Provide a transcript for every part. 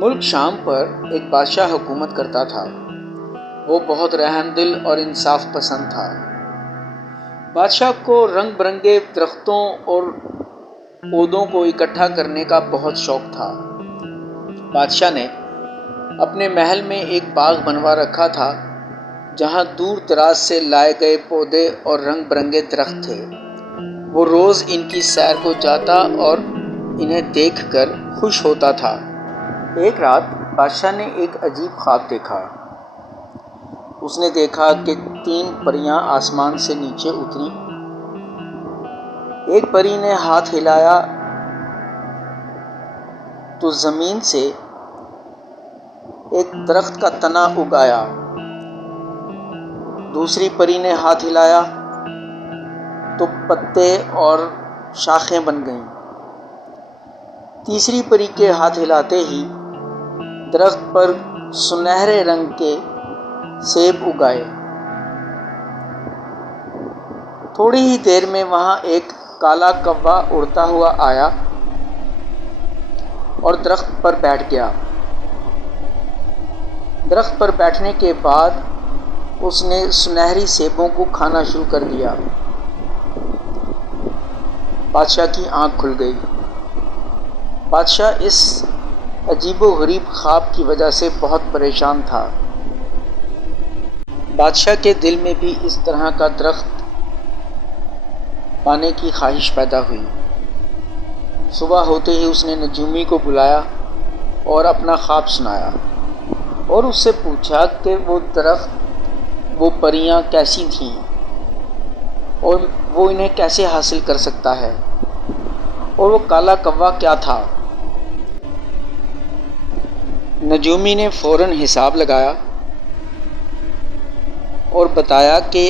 ملک شام پر ایک بادشاہ حکومت کرتا تھا۔ وہ بہت رحم دل اور انصاف پسند تھا۔ بادشاہ کو رنگ برنگے درختوں اور پودوں کو اکٹھا کرنے کا بہت شوق تھا۔ بادشاہ نے اپنے محل میں ایک باغ بنوا رکھا تھا جہاں دور دراز سے لائے گئے پودے اور رنگ برنگے درخت تھے۔ وہ روز ان کی سیر کو جاتا اور انہیں دیکھ کر خوش ہوتا تھا۔ ایک رات بادشاہ نے ایک عجیب خواب دیکھا۔ اس نے دیکھا کہ 3 پریاں آسمان سے نیچے اتریں۔ ایک پری نے ہاتھ ہلایا تو زمین سے ایک درخت کا تنا اگایا۔ دوسری پری نے ہاتھ ہلایا تو پتے اور شاخیں بن گئیں۔ تیسری پری کے ہاتھ ہلاتے ہی درخت پر سنہرے رنگ کے سیب اگائے۔ تھوڑی ہی دیر میں وہاں ایک کالا کوا اڑتا ہوا آیا اور درخت پر بیٹھ گیا۔ درخت پر بیٹھنے کے بعد اس نے سنہری سیبوں کو کھانا شروع کر دیا۔ بادشاہ کی آنکھ کھل گئی۔ بادشاہ اس عجیب و غریب خواب کی وجہ سے بہت پریشان تھا۔ بادشاہ کے دل میں بھی اس طرح کا درخت پانے کی خواہش پیدا ہوئی۔ صبح ہوتے ہی اس نے نجومی کو بلایا اور اپنا خواب سنایا اور اس سے پوچھا کہ وہ درخت، وہ پریاں کیسی تھیں اور وہ انہیں کیسے حاصل کر سکتا ہے، اور وہ کالا کوا کیا تھا۔ نجومی نے فوراً حساب لگایا اور بتایا کہ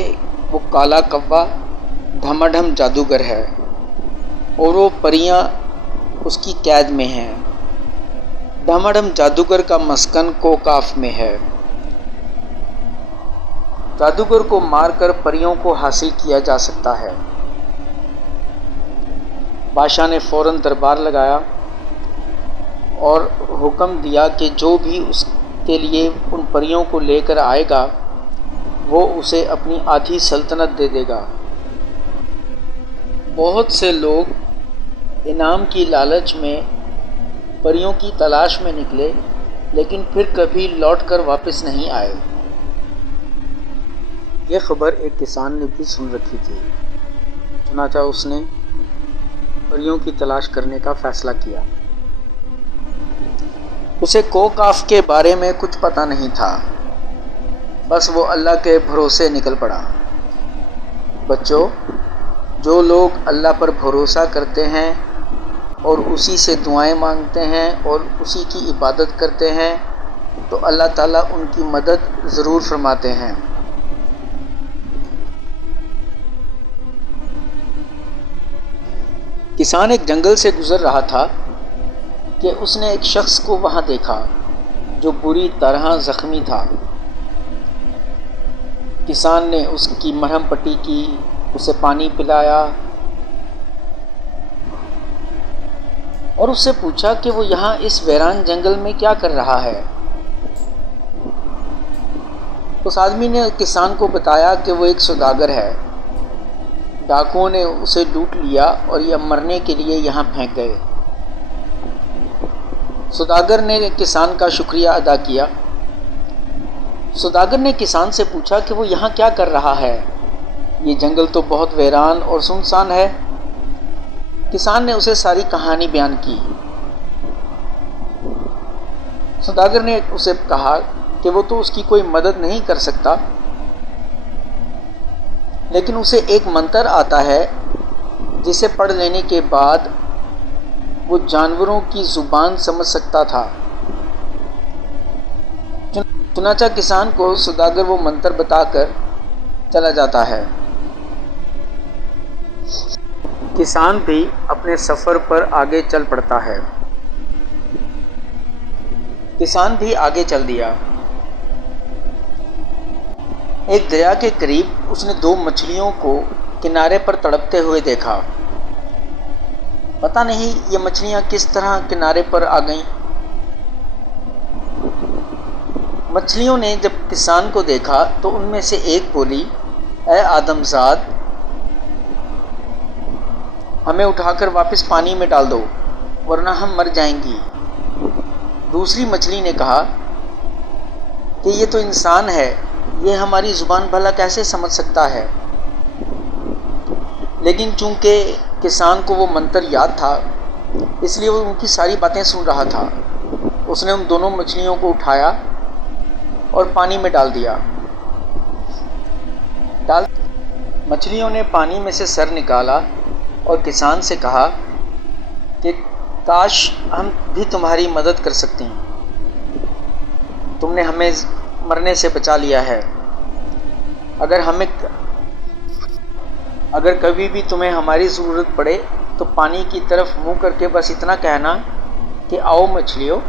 وہ کالا کوا دھماڈھم جادوگر ہے اور وہ پریاں اس کی قید میں ہیں۔ دھماڈھم جادوگر کا مسکن کوکاف میں ہے۔ جادوگر کو مار کر پریوں کو حاصل کیا جا سکتا ہے۔ بادشاہ نے فوراً دربار لگایا اور حکم دیا کہ جو بھی اس کے لیے ان پریوں کو لے کر آئے گا وہ اسے اپنی آدھی سلطنت دے دے گا۔ بہت سے لوگ انعام کی لالچ میں پریوں کی تلاش میں نکلے لیکن پھر کبھی لوٹ کر واپس نہیں آئے۔ یہ خبر ایک کسان نے بھی سن رکھی تھی، چنانچہ اس نے پریوں کی تلاش کرنے کا فیصلہ کیا۔ اسے کوکاف کے بارے میں کچھ پتہ نہیں تھا، بس وہ اللہ کے بھروسے نکل پڑا۔ بچوں، جو لوگ اللہ پر بھروسہ کرتے ہیں اور اسی سے دعائیں مانگتے ہیں اور اسی کی عبادت کرتے ہیں تو اللہ تعالیٰ ان کی مدد ضرور فرماتے ہیں۔ کسان ایک جنگل سے گزر رہا تھا کہ اس نے ایک شخص کو وہاں دیکھا جو بری طرح زخمی تھا۔ کسان نے اس کی مرہم پٹی کی، اسے پانی پلایا اور اس سے پوچھا کہ وہ یہاں اس ویران جنگل میں کیا کر رہا ہے۔ اس آدمی نے کسان کو بتایا کہ وہ ایک سوداگر ہے، ڈاکوؤں نے اسے لوٹ لیا اور یہ مرنے کے لیے یہاں پھینک گئے۔ سوداگر نے کسان کا شکریہ ادا کیا۔ سوداگر نے کسان سے پوچھا کہ وہ یہاں کیا کر رہا ہے، یہ جنگل تو بہت ویران اور سنسان ہے۔ کسان نے اسے ساری کہانی بیان کی۔ سوداگر نے اسے کہا کہ وہ تو اس کی کوئی مدد نہیں کر سکتا، لیکن اسے ایک منتر آتا ہے جسے پڑھ لینے کے بعد وہ جانوروں کی زبان سمجھ سکتا تھا۔ چنانچہ کسان کو سوداگر وہ منتر بتا کر چلا جاتا ہے۔ کسان بھی اپنے سفر پر آگے چل پڑتا ہے۔ کسان بھی آگے چل دیا۔ ایک دریا کے قریب اس نے 2 مچھلیوں کو کنارے پر تڑپتے ہوئے دیکھا۔ پتہ نہیں یہ مچھلیاں کس طرح کنارے پر آ گئیں۔ مچھلیوں نے جب کسان کو دیکھا تو ان میں سے ایک بولی، اے آدم زاد، ہمیں اٹھا کر واپس پانی میں ڈال دو ورنہ ہم مر جائیں گی۔ دوسری مچھلی نے کہا کہ یہ تو انسان ہے، یہ ہماری زبان بھلا کیسے سمجھ سکتا ہے؟ لیکن چونکہ کسان کو وہ منتر یاد تھا اس لیے وہ ان کی ساری باتیں سن رہا تھا۔ اس نے ان دونوں مچھلیوں کو اٹھایا اور پانی میں ڈال دیا۔ مچھلیوں نے پانی میں سے سر نکالا اور کسان سے کہا کہ کاش ہم بھی تمہاری مدد کر سکتے ہیں، تم نے ہمیں مرنے سے بچا لیا ہے۔ اگر کبھی بھی تمہیں ہماری ضرورت پڑے تو پانی کی طرف منہ کر کے بس اتنا کہنا کہ آؤ مچھلیوں،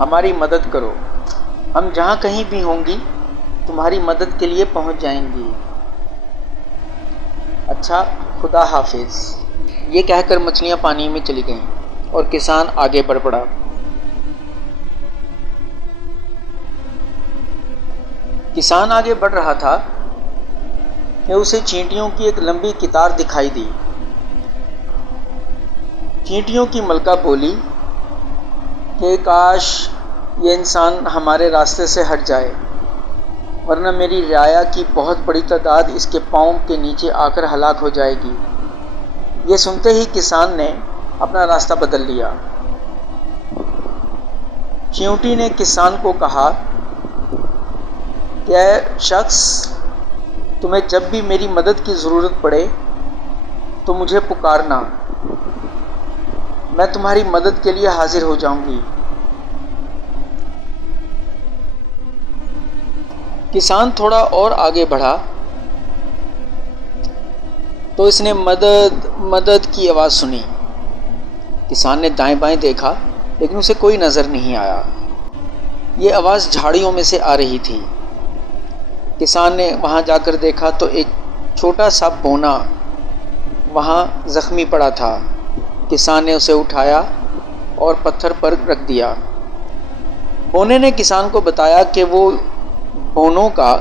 ہماری مدد کرو، ہم جہاں کہیں بھی ہوں گی تمہاری مدد کے لیے پہنچ جائیں گی۔ اچھا، خدا حافظ۔ یہ کہہ کر مچھلیاں پانی میں چلی گئیں اور کسان آگے بڑھ پڑا۔ کسان آگے بڑھ رہا تھا کہ اسے چینٹیوں کی ایک لمبی قطار دکھائی دی۔ چینٹیوں کی ملکہ بولی کہ کاش یہ انسان ہمارے راستے سے ہٹ جائے ورنہ میری رعایا کی بہت بڑی تعداد اس کے پاؤں کے نیچے آ کر ہلاک ہو جائے گی۔ یہ سنتے ہی کسان نے اپنا راستہ بدل لیا۔ چیونٹی نے کسان کو کہا کہ اے شخص، تمہیں جب بھی میری مدد کی ضرورت پڑے تو مجھے پکارنا، میں تمہاری مدد کے لیے حاضر ہو جاؤں گی۔ کسان تھوڑا اور آگے بڑھا تو اس نے مدد مدد کی آواز سنی۔ کسان نے دائیں بائیں دیکھا لیکن اسے کوئی نظر نہیں آیا۔ یہ آواز جھاڑیوں میں سے آ رہی تھی۔ کسان نے وہاں جا کر دیکھا تو ایک چھوٹا سا بونا وہاں زخمی پڑا تھا۔ کسان نے اسے اٹھایا اور پتھر پر رکھ دیا۔ بونے نے کسان کو بتایا کہ وہ بونوں کا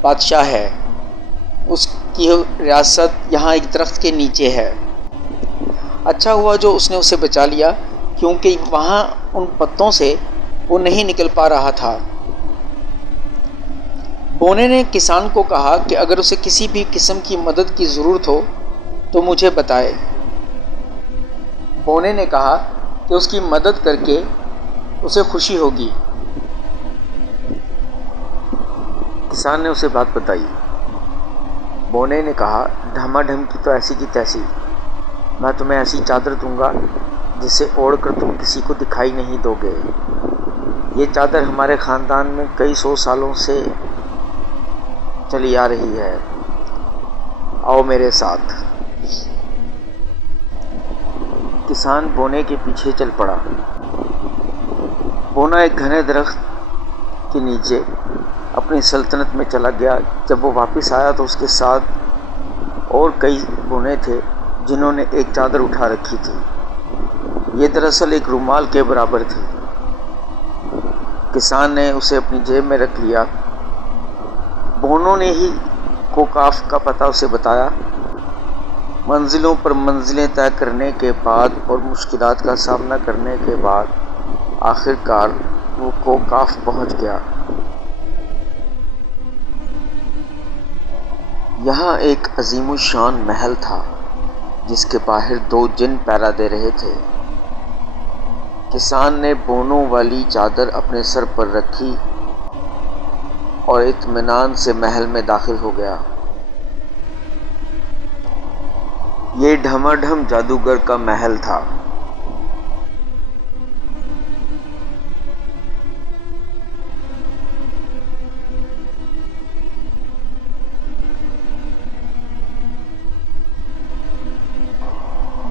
بادشاہ ہے، اس کی ریاست یہاں ایک درخت کے نیچے ہے۔ اچھا ہوا جو اس نے اسے بچا لیا، کیونکہ وہاں ان پتوں سے وہ نہیں نکل پا رہا تھا۔ بونے نے کسان کو کہا کہ اگر اسے کسی بھی قسم کی مدد کی ضرورت ہو تو مجھے بتائے۔ بونے نے کہا کہ اس کی مدد کر کے اسے خوشی ہوگی۔ کسان نے اسے بات بتائی۔ بونے نے کہا، ڈھما ڈھم کی تو ایسی کی تیسی، میں تمہیں ایسی چادر دوں گا جسے اوڑھ کر تم کسی کو دکھائی نہیں دو گے۔ یہ چادر ہمارے خاندان میں کئی سو سالوں سے چلی آ رہی ہے، آؤ میرے ساتھ۔ کسان بونے کے پیچھے چل پڑا۔ بونا ایک گھنے درخت کے نیچے اپنی سلطنت میں چلا گیا۔ جب وہ واپس آیا تو اس کے ساتھ اور کئی بونے تھے جنہوں نے ایک چادر اٹھا رکھی تھی۔ یہ دراصل ایک رومال کے برابر تھی۔ کسان نے اسے اپنی جیب میں رکھ لیا۔ بونوں نے ہی کوکاف کا پتہ اسے بتایا۔ منزلوں پر منزلیں طے کرنے کے بعد اور مشکلات کا سامنا کرنے کے بعد آخر کار وہ کوکاف پہنچ گیا۔ یہاں ایک عظیم الشان محل تھا جس کے باہر دو جن پہرا دے رہے تھے۔ کسان نے بونوں والی چادر اپنے سر پر رکھی اور اطمینان سے محل میں داخل ہو گیا۔ یہ ڈھما ڈھم جادوگر کا محل تھا۔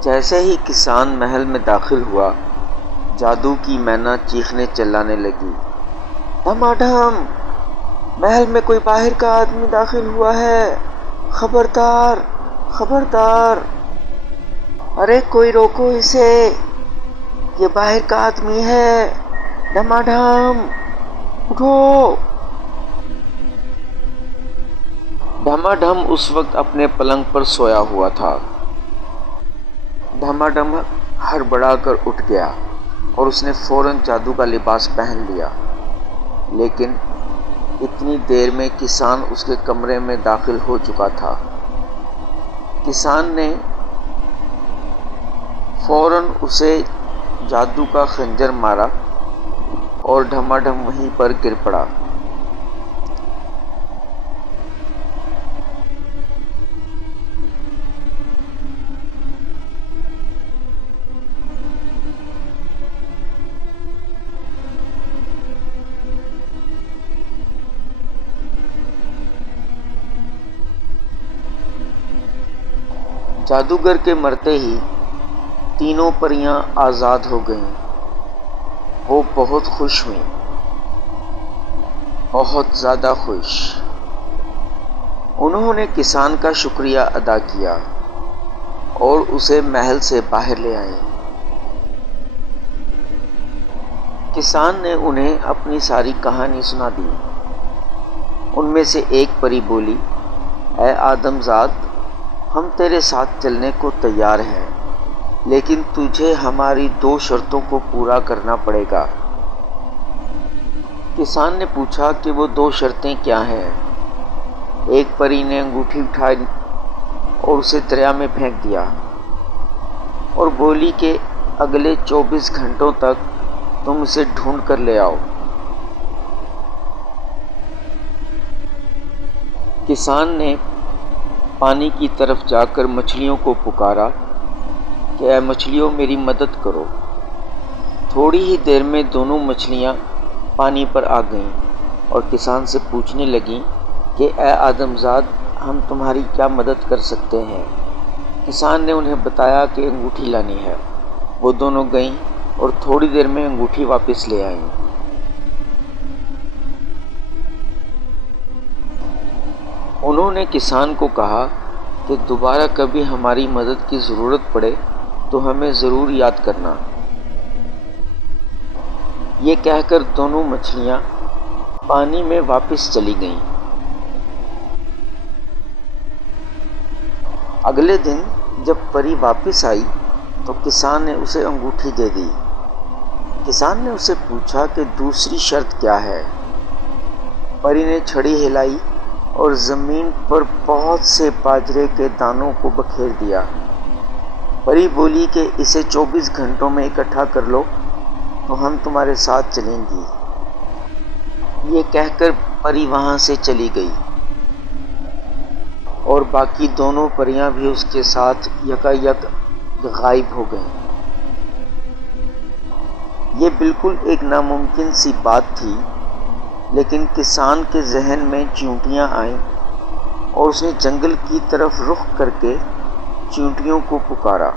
جیسے ہی کسان محل میں داخل ہوا، جادو کی مینا چیخنے چلانے لگی، ڈھما ڈھم، محل میں کوئی باہر کا آدمی داخل ہوا ہے، خبردار خبردار، ارے کوئی روکو اسے، یہ باہر کا آدمی ہے، ڈھما ڈھم۔ اٹھو! ڈھماڈم اس وقت اپنے پلنگ پر سویا ہوا تھا۔ ڈھماڈم ہڑبڑا کر اٹھ گیا اور اس نے فوراً جادو کا لباس پہن لیا، لیکن اتنی دیر میں کسان اس کے کمرے میں داخل ہو چکا تھا۔ کسان نے فوراً اسے جادو کا خنجر مارا اور ڈھماڈم وہیں پر گر پڑا۔ جادوگر کے مرتے ہی تینوں پریاں آزاد ہو گئیں۔ وہ بہت خوش ہوئیں، بہت زیادہ خوش۔ انہوں نے کسان کا شکریہ ادا کیا اور اسے محل سے باہر لے آئیں۔ کسان نے انہیں اپنی ساری کہانی سنا دی۔ ان میں سے ایک پری بولی، اے آدم زاد، ہم تیرے ساتھ چلنے کو تیار ہیں، لیکن تجھے ہماری 2 شرطوں کو پورا کرنا پڑے گا۔ کسان نے پوچھا کہ وہ 2 شرطیں کیا ہیں؟ ایک پری نے انگوٹھی اٹھائی اور اسے دریا میں پھینک دیا اور بولی کہ اگلے 24 گھنٹوں تک تم اسے ڈھونڈ کر لے آؤ۔ کسان نے پانی کی طرف جا کر مچھلیوں کو پکارا کہ اے مچھلیوں میری مدد کرو۔ تھوڑی ہی دیر میں دونوں مچھلیاں پانی پر آ گئیں اور کسان سے پوچھنے لگیں کہ اے آدم زاد، ہم تمہاری کیا مدد کر سکتے ہیں؟ کسان نے انہیں بتایا کہ انگوٹھی لانی ہے۔ وہ دونوں گئیں اور تھوڑی دیر میں انگوٹھی واپس لے آئیں۔ انہوں نے کسان کو کہا کہ دوبارہ کبھی ہماری مدد کی ضرورت پڑے تو ہمیں ضرور یاد کرنا۔ یہ کہہ کر دونوں مچھلیاں پانی میں واپس چلی گئیں۔ اگلے دن جب پری واپس آئی تو کسان نے اسے انگوٹھی دے دی۔ کسان نے اسے پوچھا کہ دوسری شرط کیا ہے؟ پری نے چھڑی ہلائی اور زمین پر بہت سے باجرے کے دانوں کو بکھیر دیا۔ پری بولی کہ اسے 24 گھنٹوں میں اکٹھا کر لو تو ہم تمہارے ساتھ چلیں گی۔ یہ کہہ کر پری وہاں سے چلی گئی اور باقی دونوں پریاں بھی اس کے ساتھ یکایک غائب ہو گئیں۔ یہ بالکل ایک ناممکن سی بات تھی، لیکن کسان کے ذہن میں چیونٹیاں آئیں اور اس نے جنگل کی طرف رخ کر کے چیونٹیوں کو پکارا۔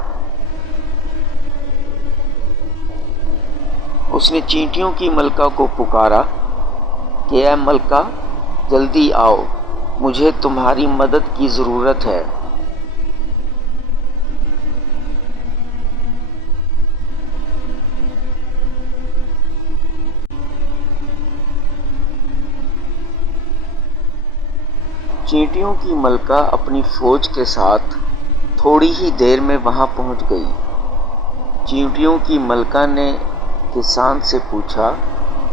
اس نے چیونٹیوں کی ملکہ کو پکارا کہ اے ملکہ جلدی آؤ، مجھے تمہاری مدد کی ضرورت ہے۔ چیونٹیوں کی ملکہ اپنی فوج کے ساتھ تھوڑی ہی دیر میں وہاں پہنچ گئی۔ چیونٹیوں کی ملکہ نے کسان سے پوچھا،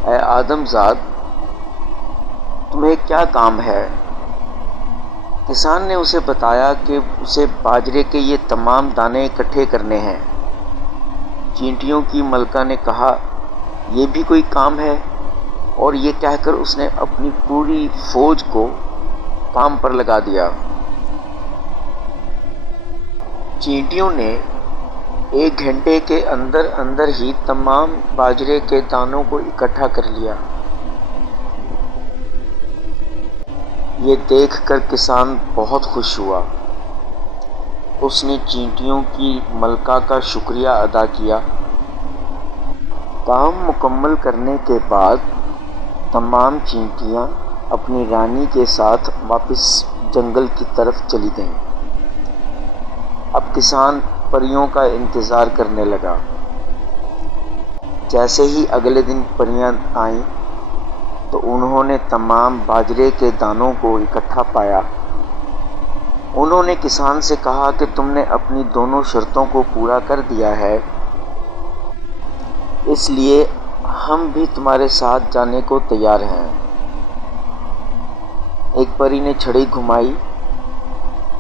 اے آدم زاد، تمہیں کیا کام ہے؟ کسان نے اسے بتایا کہ اسے باجرے کے یہ تمام دانے اکٹھے کرنے ہیں۔ چیونٹیوں کی ملکہ نے کہا، یہ بھی کوئی کام ہے؟ اور یہ کہہ کر اس نے اپنی پوری فوج کو کام پر لگا دیا۔ چیونٹیوں نے 1 گھنٹے کے اندر اندر ہی تمام باجرے کے دانوں کو اکٹھا کر لیا۔ یہ دیکھ کر کسان بہت خوش ہوا۔ اس نے چیونٹیوں کی ملکہ کا شکریہ ادا کیا۔ کام مکمل کرنے کے بعد تمام چیونٹیاں اپنی رانی کے ساتھ واپس جنگل کی طرف چلی گئیں۔ اب کسان پریوں کا انتظار کرنے لگا۔ جیسے ہی اگلے دن پریاں آئیں تو انہوں نے تمام باجرے کے دانوں کو اکٹھا پایا۔ انہوں نے کسان سے کہا کہ تم نے اپنی دونوں شرطوں کو پورا کر دیا ہے، اس لیے ہم بھی تمہارے ساتھ جانے کو تیار ہیں۔ ایک پری نے چھڑی گھمائی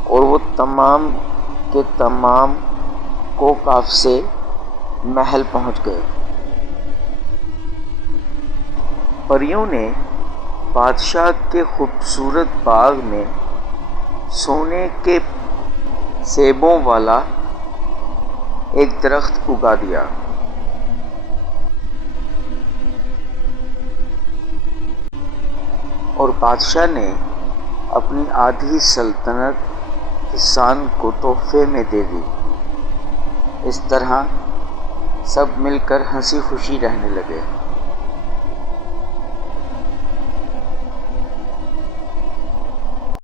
اور وہ تمام کے تمام کوکاف سے محل پہنچ گئے۔ پریوں نے بادشاہ کے خوبصورت باغ میں سونے کے سیبوں والا ایک درخت اگا دیا۔ اور بادشاہ نے اپنی آدھی سلطنت کسان کو تحفے میں دے دی۔ اس طرح سب مل کر ہنسی خوشی رہنے لگے۔